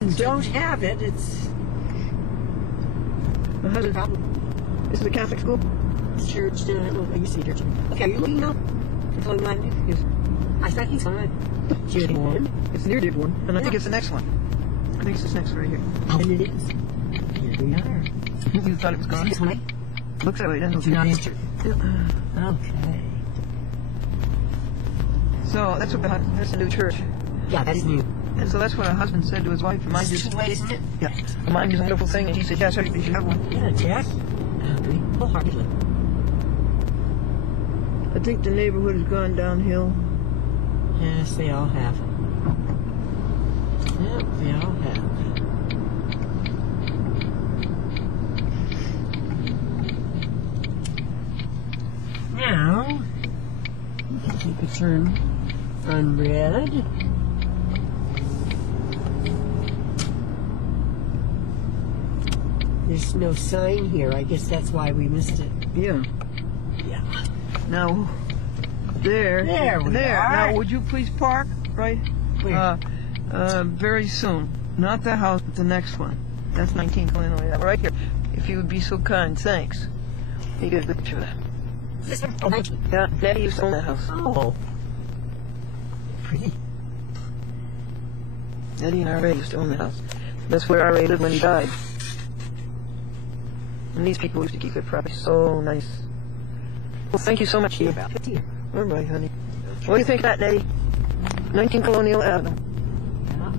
don't have it, it's My husband. problem. This is a Catholic school? Church, you see church. Okay, are you looking now? It's on line. Yes. I think it's on. Judy one. It's near Dude one. And I think Yeah. it's the next one. I think it's this next one right here. And it is. Here we are. You thought it was gone? This one, Looks that way, doesn't do it? not enter. Okay. So that's what that's the new church. Yeah, that's new. And so that's what her husband said to his wife. Mine It's just, two ways, isn't it? yeah, mine is a wonderful thing. And he said, yes, everybody should have one. Yeah, Jack. Agree wholeheartedly. I think the neighborhood has gone downhill. Yes, they all have. Yep, they all have. Now, we can keep a turn unread. There's no sign here. I guess that's why we missed it. Yeah. Yeah. Now, there. There we are. Now, would you please park right? Where? Very soon. Not the house, but the next one. That's 19 Glennie, right here. If you would be so kind, thanks. You get a good picture of that. This one? Oh, 19. Yeah, Daddy used to own that house. Oh. Pretty. Daddy and R.A. used to own the house. That's where R.A. lived when he died. And these people used to keep their property so nice. Well, thank you so much, Steve. About 50. All right, honey. What do you think of that, Daddy? 19 Colonial Avenue. Yeah.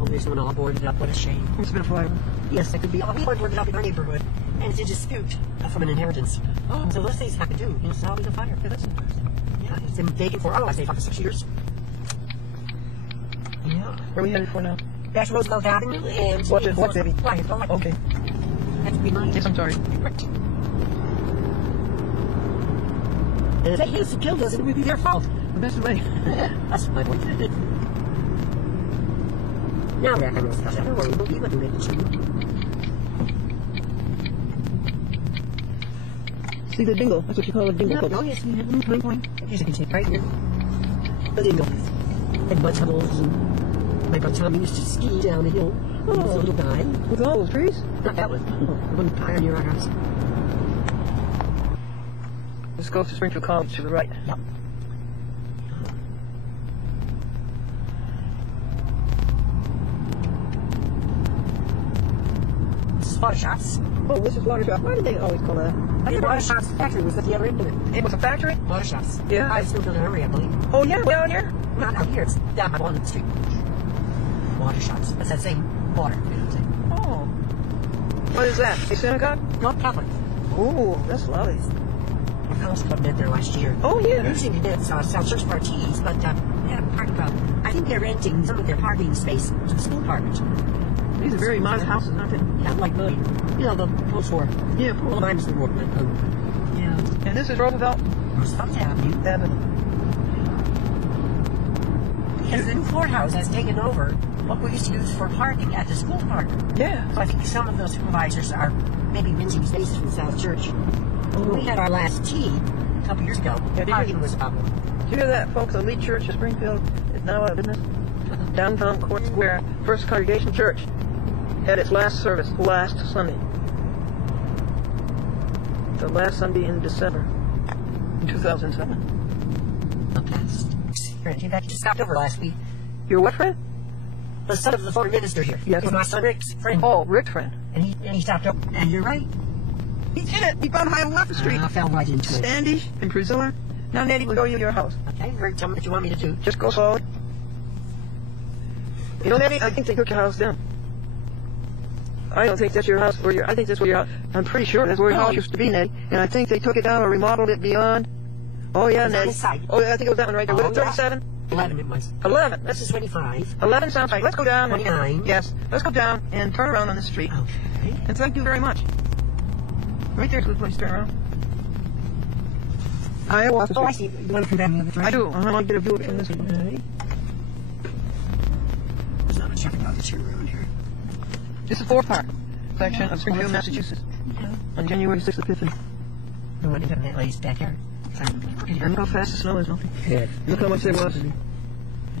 Oh, there's one all boarded up. What a shame. It's been a flyover. Yes, it could be. Oh, we boarded up in our neighborhood, and it's a dispute from an inheritance. Oh, so those things have to do. It's always a fire. Yeah, that's interesting. Yeah, it's been vacant for, I say, 5 to 6 years. Yeah. Where are we headed for now? That's Roosevelt Avenue, and... What, baby? Right, right. Okay. That's be mine. Yes, I'm sorry. Right. And if they hit us and killed us, it would be their fault. The best way. That's my point. Now we're at Roosevelt Avenue, where we will be looking at See the dingle? That's what you call a dingle. Oh, yes, we have a point, point. Here's a container right here. The dingle. And mud tunnels, and my brother Tommy used to ski down a hill. He was a little guy. With all those trees? Not that one. The one higher near our house. This goes to Springfield College to the right. Yep. This is Water Shops. Oh, this is Water Shop. Why do they always call that? I think Water Shops factory was at the other end of it. It was a factory? Water Shops. Yeah. I still don't know, I believe. Oh, yeah, down here? Not out here, it's down by Walnut Street. Water Shops. That's that same water. You know what I'm saying? Oh. What is that? A synagogue? Not Catholic. Oh, that's lovely. Our house club met there last year. Oh, yeah. Usually we did sell church parties, but they had a parking lot. I think they're renting some of their parking space to the school department. These are very modest houses, aren't they? Yeah, like mine. You know, the post-war. Yeah, Well, mine was the war, but, yeah. And this is Roosevelt Roosevelt Avenue. Avenue. Because the new courthouse has taken over what we used to use for parking at the school department. Yeah. So I think some of those supervisors are maybe renting spaces from South Church. When we had our last tea a couple years ago, Yeah, parking was a problem. Did you hear that, folks? The Elite Church of Springfield is now out of business. Downtown Court Square, First Congregation Church, had its last service last Sunday. The last Sunday in December, in 2007. The past. In fact, he stopped over last week. Your what friend? The son of the former minister here. Yes. He's my son Rick's friend. Oh, Rick's friend. And he stopped over. And you're right. He did it. He found high on Left Street. I fell right into it. Standish and Priscilla. Now, Nettie will go to your house. Okay, Rick, tell me what you want me to do. Just go slowly. You know, Nettie, I think they took your house down. I don't think that's your house. I think that's where your house. I'm pretty sure that's where your house used to be, Nettie. And I think they took it down or remodeled it beyond. Oh yeah, It's on Nettie. the side. Oh yeah, I think it was that one right there. Was it 37? 11 it was. 11. This is 25. 11 sounds right. Let's go down. 29. Yes. Let's go down and turn around on the street. Okay. And thank you very much. Right there's a good place to turn around. Iowa. Oh, I see. You want to come down the other direction? I do. I want to get a view of it from this one. Okay. There's not much traffic on the turn around here. This is 4 Park section of Springfield, Massachusetts. Yeah. On January 6th Epiphany. No one in that lady's backyard. And look how fast the snow is, don't Good. Look how much there was.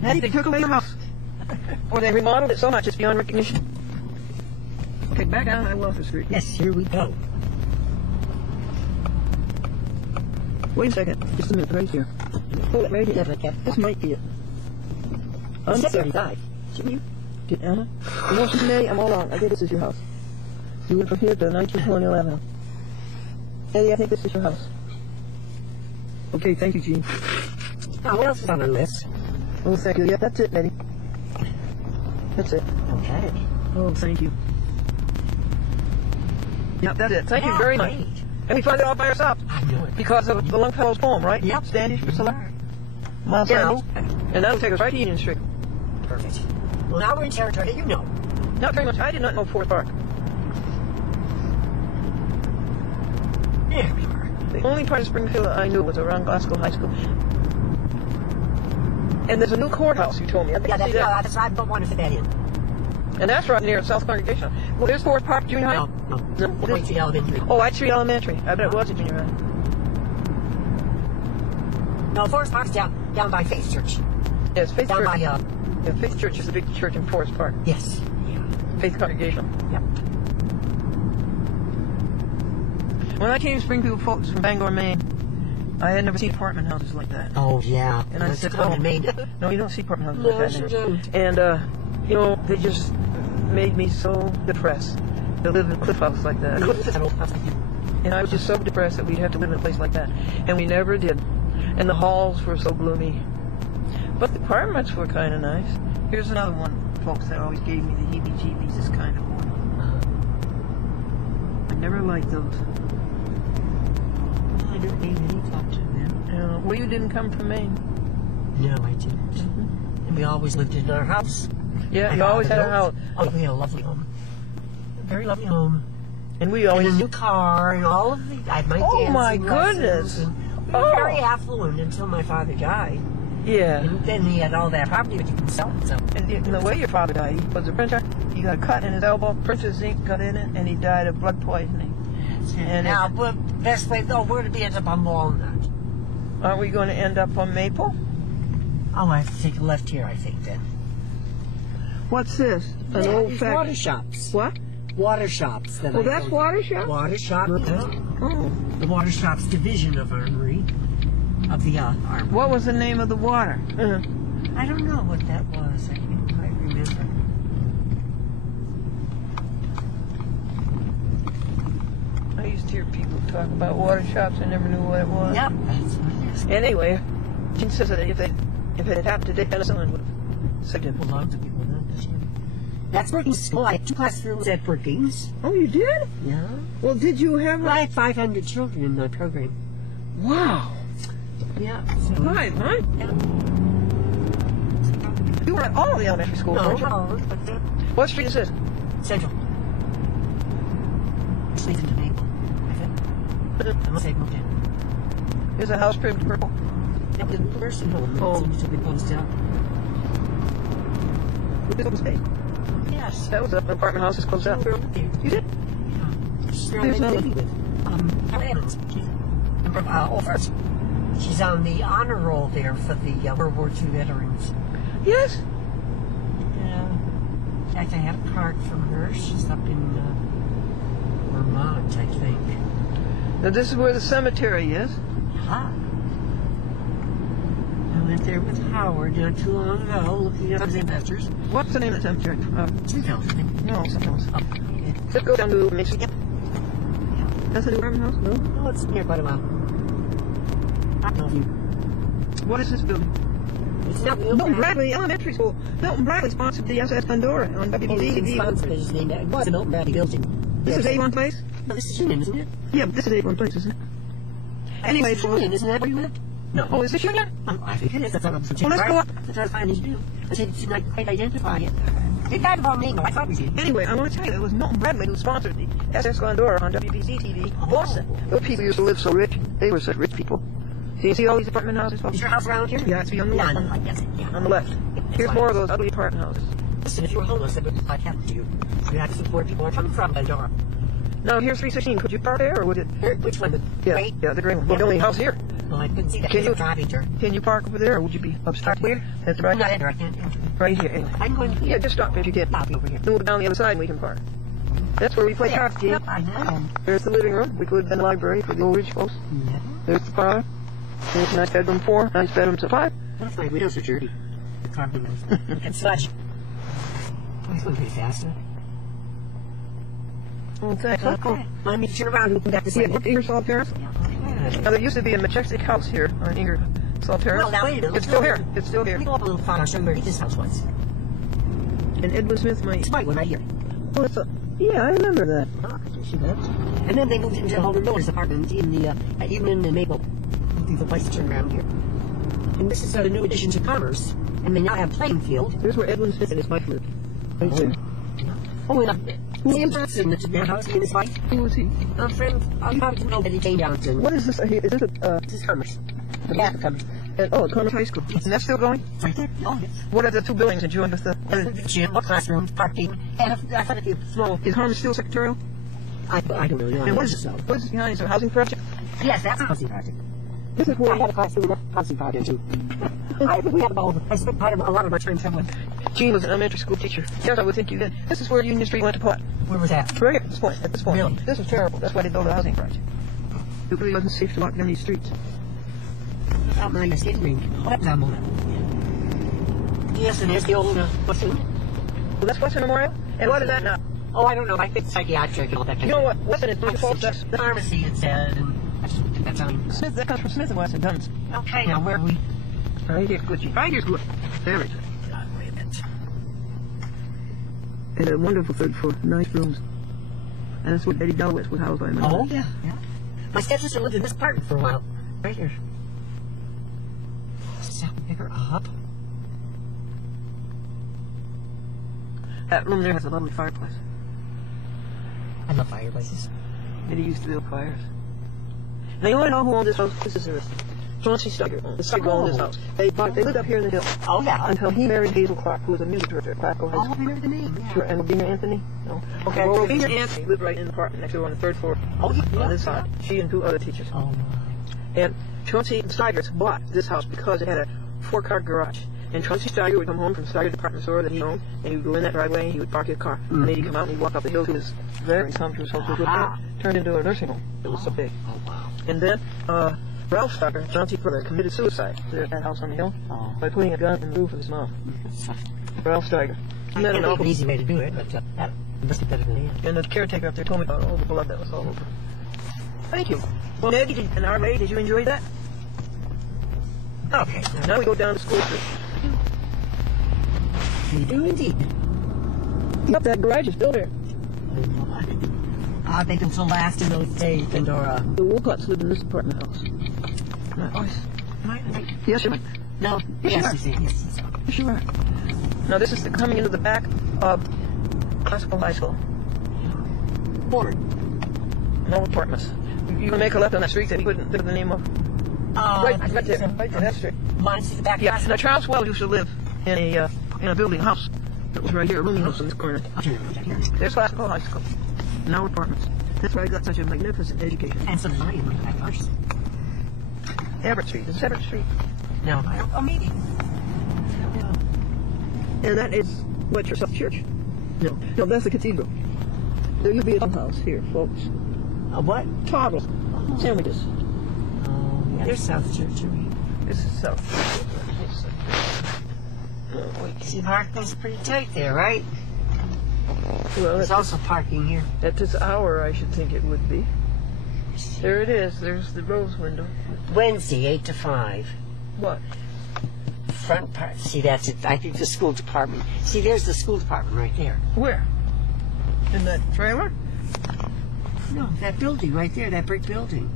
Nettie, they took away your house. Or they remodeled it so much it's beyond recognition. Okay, back down on Welfare Street. Yes, here we go. Wait a second. Just a minute, right here. Hold it right here. This might be it. I'm 35. Shouldn't you? You know, May, I'm all wrong. I think this is your house. You went from here to 1911. Eddie, I think this is your house. Okay, thank you, Gene. Now, what else is on our list? Oh, thank you. Yeah, that's it, Eddie. That's it. Okay. Oh, thank you. Yep, that's it. Thank you very much. Great. And we found it all by ourselves. I know it. Because of the Longfellow's poem, right? Yep. Standish for Select. Miles Now. Standish. And that'll take us right to Union Street. Perfect. Well, now we're in territory that you know. Not very much. I did not know Forest Park. There we are. The only part of Springfield I knew was around Glasgow High School. And there's a new courthouse, you told me. Yeah, that's right. I don't want to fit that in. And that's right near South Congregational. Well, there's Forest Park Junior High. No. What is it? Elementary. Oh, White Street Elementary. I bet it was a junior high. No, Forest Park's down by Faith Church. Yes, Faith Down Church. by, Yeah, Faith Church is the big church in Forest Park. yes. Yeah. Faith Congregational. Yep. When I came to Springfield, folks from Bangor, Maine, I had never seen apartment houses like that. Oh, yeah. And I said, oh, no, you don't see apartment houses No, like that. you don't. And, you know, they just made me so depressed to live in a cliff house like that. And I was just so depressed that we'd have to live in a place like that. And we never did. And the halls were so gloomy. But the apartments were kind of nice. Here's another one, folks, that always gave me the heebie-jeebies, this kind of one. I never liked those. I didn't need any thought to them. Well, you didn't come from Maine. No, I didn't. And we always lived in our house. Yeah, you always had a house. Oh, we had a lovely home. A very lovely home. And we And always... a new car and all of the... I had my Oh, my dancing lessons, goodness. and we were very affluent until my father died. Yeah. And then he had all that property, but you couldn't sell it. So. And the way your father died, he was a printer. He got a cut in his elbow, printer's ink got in it, and he died of blood poisoning. And now, but best way, though, we're to be end up on Walnut. Aren't we going to end up on Maple? Oh, I have to take a left here, I think, then. What's this? An old These factory? water shops. What? Water shops. That Oh, I that's told water you. shop? Water shop, yeah. Oh. The water shops division of Armory. Of the Armory. What was the name of the water? I don't know what that was. I can't quite remember. I used to hear people talk about water shops. I never knew what it was. Yep, that's what it is. Anyway, Gene says that if it had happened today, penicillin would have saved him. Well, lots of people know this. That's Brookings School. I had 2 classrooms at Brookings. Oh, you did? Yeah. Well, did you have... I had 500 children in my program. Wow. Yeah. So, Right, right. yeah. You were at all the elementary schools, No, weren't you? no, but What street is this? Central. It's leading to Maple, I think. Unless they moved in. There's a house printed purple. That was the nursing home. Oh. It seems to be closed down. With this open space. Yes. That was an apartment house that's closed down. You did? Yeah. She's There's now another. with Helen Evans. First. She's on the honor roll there for the World War II veterans. Yes. Yeah. In fact, I had a card from her. She's up in Vermont, I think. Now this is where the cemetery is. Huh. I went there with Howard not too long ago, looking at his investors. What's the name of the cemetery? Treehouse, I think. No, something else. Oh, yeah. Let's go down to Main Street. That's a new apartment house? No. Oh, it's near quite a while. I don't know if you... What is this building? It's not Milton Bradley Elementary School. Milton Bradley sponsored the SS Glendora on WBZ. Sponsored his name. It was a Milton Bradley building. This is A1 Place? No, this is Union, isn't it? Yeah, but this is A1 Place, isn't it? Anyway, This is Union, isn't that where you live? No. Oh, is this Union? I think it is. That's what I'm saying. Well, let's go up. That's what I was finding to do. I said, did not quite identify it. It got the wrong name, though. I thought we did. Anyway, I want to tell you, it was Milton Bradley who sponsored the SS Glendora on WBZ TV. Boston. Those people used to live so rich. They were such rich people. So you see all these apartment houses? Is your house around here? Yeah, it's on the left. Yeah, that's it. Yeah. On the left. Here's more of those ugly apartment houses. Listen, if you were homeless, that would like happen to you. So you had to support people who are coming from Glendora. Now, here's 316. Could you park there, or would it... Which one? The Yeah, gray? yeah, the gray one. Well, the only house here. Well, I couldn't see that. Can you driving to her. Can you park over there, or would you be obstructed? Where? That's right. I'm not in there. I can't enter. Right here. Anyway. I'm going to... Yeah, just stop if you can. I'll be over here. Then we'll go down the other side and we can park. That's where we play cards, Gene. Yep, I know. There's the living room. We could have been the library for the old rich folks. Yeah. There's the parlor. There's nice bedroom 4, nice bedroom 5. That's my windows are dirty. The carpet windows. And sludge. Oh, he's going pretty fast, huh? Okay. Okay. Let me turn around and come back this way. Yeah, Ingersoll Terrace. Okay. Now, there used to be a majestic house here on Ingersoll Terrace. Well, now wait a minute. It's still here. It's still here. Let me go up a little farther. I'll show you where this house was. And Edwin Smith might... It's white one right here. Oh, it's a... Yeah, I remember that. Ah, there she lives. And then they moved into Holden Miller's apartment in the, at Union and Maple. Beautiful place to turn around here. And this is a new addition to Commerce. And they now have playing field. Here's where Edwin Smith and his wife lived. Right there. Oh, and William Johnson, that's in that house, and his wife. Who was he? A friend, you probably know Betty Jane Johnson. What is this? Is this a... This is Commerce. The back of Commerce. Commerce High School. And that's still going? It's right there. Oh, yes. What are the 2 buildings that join with the... The gym, classrooms, parking, and I thought if you small... Is Harmon still secretarial? I don't really know. And what is behind? Is it a housing project? Yes, that's a housing project. This is I where... had a classroom housing project, too. We had I spent a lot of my time traveling. Gene was an elementary school teacher. Yes, I would think you did. This is where Union Street went to pot. Where was that? Right at this point. At this point. Really? This was terrible. That's why they built a housing project. It really wasn't safe to walk down these streets. Out by your skating rink. Oh, that was on moment. Yes, and there's the old Western. Well, that's Western Memorial? And what is that now? Oh, I don't know. I think psychiatric and all that kind You of know what? Western is pretty false. That's the pharmacy, it said, and I just took that time. Smith. That comes from Smith and Wesson Guns. Okay, now where are we? Right here, good. Right here's good. There it is. God, wait a minute. And a wonderful 3rd floor. Nice rooms. And that's what Eddie Delwitz was housed by. Oh, yeah. My stepsister lived in this apartment for a while. Right here. Just have to pick her up. That room there has a lovely fireplace. I love fireplaces. Eddie used to build fires. Now, you want to know who owned this house? This is Chauncey Steiger owned this house. They lived up here in the hill. Oh, yeah. Until he married Hazel Clark, who was a music director at Clacko High School. I remember the name. Yeah. Sure, and Robina Anthony? No. Okay. Well, Robina Anthony lived right in the apartment next door on the 3rd floor. Oh, yeah. On this side. She and 2 other teachers. Oh, my. And Chauncey Steiger bought this house because it had a 4-car garage. And Chauncey Steiger would come home from Steiger department store that he owned, and he would go in that driveway and he would park his car. And then he'd come out and he'd walk up the hill to his very sumptuous home, which turned into a nursing home. It was so big. Oh, wow. And then Ralph Steiger, Chauncey's brother, committed suicide there at that house on the hill by putting a gun in the roof of his mouth. Ralph Steiger. I can't think of an easy way to do it, but that must be better than that. And the caretaker up there told me about all the blood that was all over. Thank you. Well, Eddie and our lady, did you enjoy that? Okay. Now we go down to School Street. We do indeed. Yep, that garage is still there. I think it will last in those days, Glendora. The Wolcotts live in this apartment house. Yes, you are. No. Yes, you see. Yes, you are. Now, this is coming into the back of Classical High School. Forward. No apartments. You can make a left on that street that you wouldn't think of the name of. Right there, that street. Mine is the back. Yeah. Now, Charles Wells used to live in a building house that was right here, a rooming house in this corner. There's Classical High School. No apartments. That's why I got such a magnificent education. And some money in my first. Everett Street. Is Everett Street? No. Oh, maybe. And that is what, your church? No, that's the cathedral. There used to be a house here, folks. A what? Toddles. Sandwiches. Oh, yeah. There's South Church. This is South. See, parking's pretty tight there, right? Well, there's also parking here. At this hour, I should think it would be. There it is. There's the rose window. Wednesday, 8 to 5. What? Front part. See, that's it. I think the school department. See, there's the school department right there. Where? In that trailer? No, that building right there, that brick building.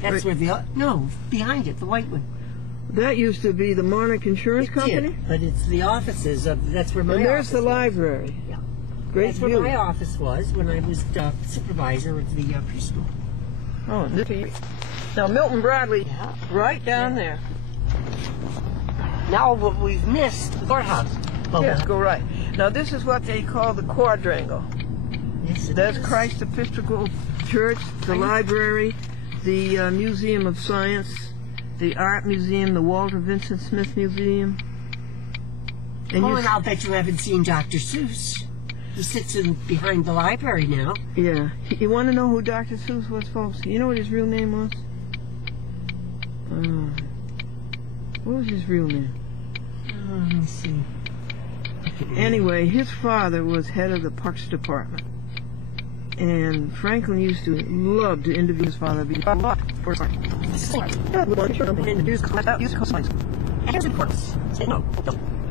That's where no, behind it, the white one. That used to be the Monarch Insurance Company? But it's the offices of, that's where my and there's office the library. Yeah. Great That's view. where my office was when I was supervisor of the preschool. Oh, now Milton Bradley, right down there. Now what we've missed, the courthouse. Yes, go right. Now this is what they call the quadrangle. Yes, That's Christ Episcopal Church, the library, the Museum of Science, the Art Museum, the Walter Vincent Smith Museum. And Oh, and I'll bet you haven't seen Dr. Seuss. He sits behind the library now. yeah. You want to know who Dr. Seuss was, folks? You know what his real name was? What was his real name? Let me see. Anyway, his father was head of the Parks Department. And Franklin used to love to interview his father because a lot for science. Yeah, we want to introduce science. Here's the course. Say no.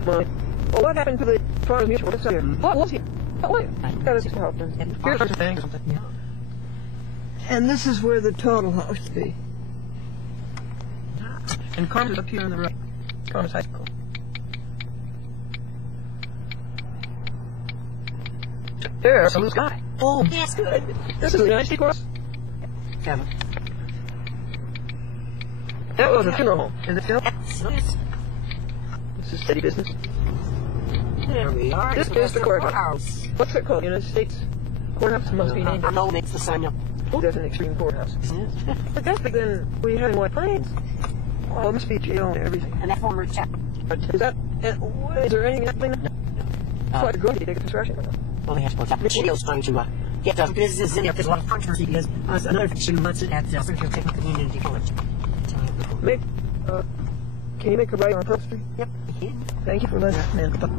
Well, what happened to the farmers mutual? What's here? What was here? Oh, wait. Here's the thing or something. Yeah. And this is where the total house used to be. And Carmen's up here on the right. Carmen's High School. There's a blue sky. Oh, that's good. This is the United States course. Kevin. That was a funeral home. Is it funeral? Yes. This is steady business. There we are. This is the courthouse. What's it called? United States courthouse? Must be named. I know makes the sign up. Oh, that's an extreme courthouse. But that's big than we had in White Plains. Oh, it must be jail and everything. And that former chap. Is that? Is there anything happening? So I could go to take a construction. Well, they have to go up. Richard's trying to get the business in there. There's a lot of controversy because another fiction wants it at Springfield Technical Community College. Can you make a right on Pearl Street? Yep, I can. Thank you for letting me know.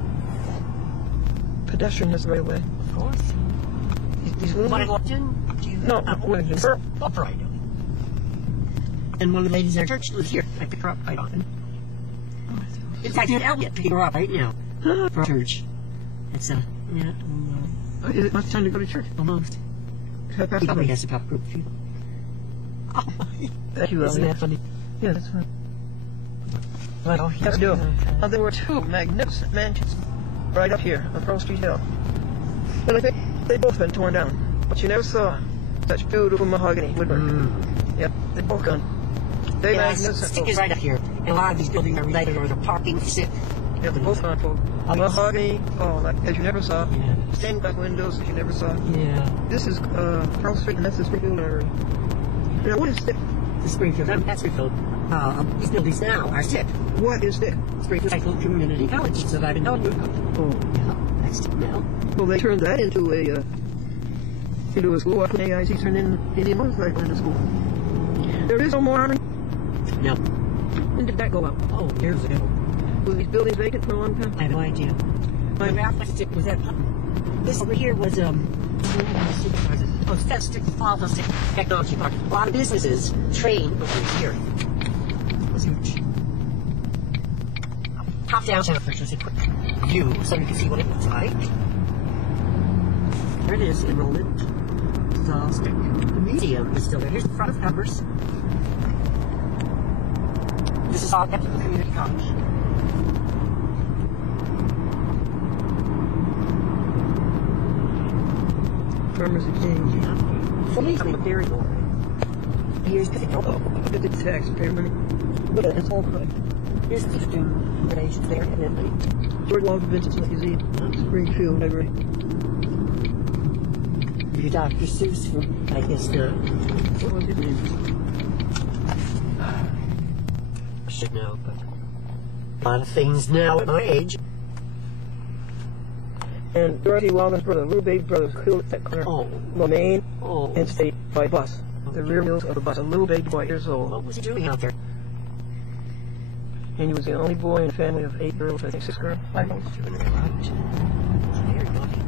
Pedestrian is the right way. Of course. These Want to little... go up to? No, Williamson. Upright. And one of the ladies in our church lives here. I pick her up quite often. In fact, in Elliot, picking her up right now for church. It's yeah. Is it much time to go to church? Almost. He probably has a pop group for you. Oh, thank you, isn't that funny? Yeah, that's fine. Well, Let's do it. There were two magnificent mansions right up here on Pearl Street Hill. And I think they've both been torn down. But you never saw such beautiful mahogany woodwork. Yep, they've both gone. They're magnificent. Stick is right up here. And a lot of these buildings are related or they're parking stick. Yeah, they're both gone, folks. Mahogany, as you never saw. Yeah. Stained glass windows as you never saw. Yeah. This is Pearl Street and that's the Springfield area. Now, what is stick? The Springfield, that's Springfield. These buildings now are stick. What is stick? Springfield Technical Community College, so I've been knowing you about. Oh. Yeah, that's stick now. Well, they turned that into a school. When AIT turned in Indian motorcycle into school. There is no more army? No. When did that go out? Oh, years ago. Were these buildings vacant for a long time? I have no idea. My graphic stick was that. This over here was Stick Technology Park. A lot of businesses train over here. It was huge. Top downtown pictures, a quick view so you can see what it looks like. There it is, enrollment. The museum is still there. Here's the front of numbers. This is all kept at the community college. Farmers Exchange. Yeah. For me, I'm very bored. Here's the Look at the taxpayer money. Look at it, it's all good. Here's the student relations there, and then George Walter Vincent Smith Museum. Springfield Library. your Dr. Seuss from, I guess, What was his name? I should know, but a lot of things now at my age. And Dorothy Walden's brother, little baby brother, killed at that corner. Oh. Maine Oh. and State by bus. The rear wheels of the bus. A little baby boy, years old. What was he doing out there? And he was the only boy in a family of 8 girls, I think 6 girls. I don't know. Doing it right. Very naughty.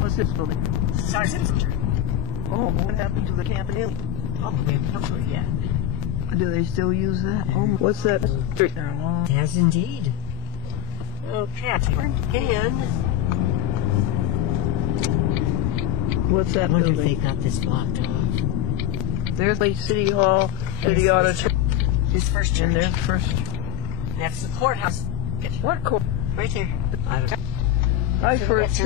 What's this building? This is our citizenship. Oh, what happened to the camp in Ely? Oh, we haven't come to it yet. Do they still use that? Oh, what's that? Street there. Yes, indeed. Okay, and What's that I wonder if they building? got this blocked off. There's the City Hall, City Auditorium, This first church. and there's first. That's the courthouse. What court? Right there. I don't know. I first.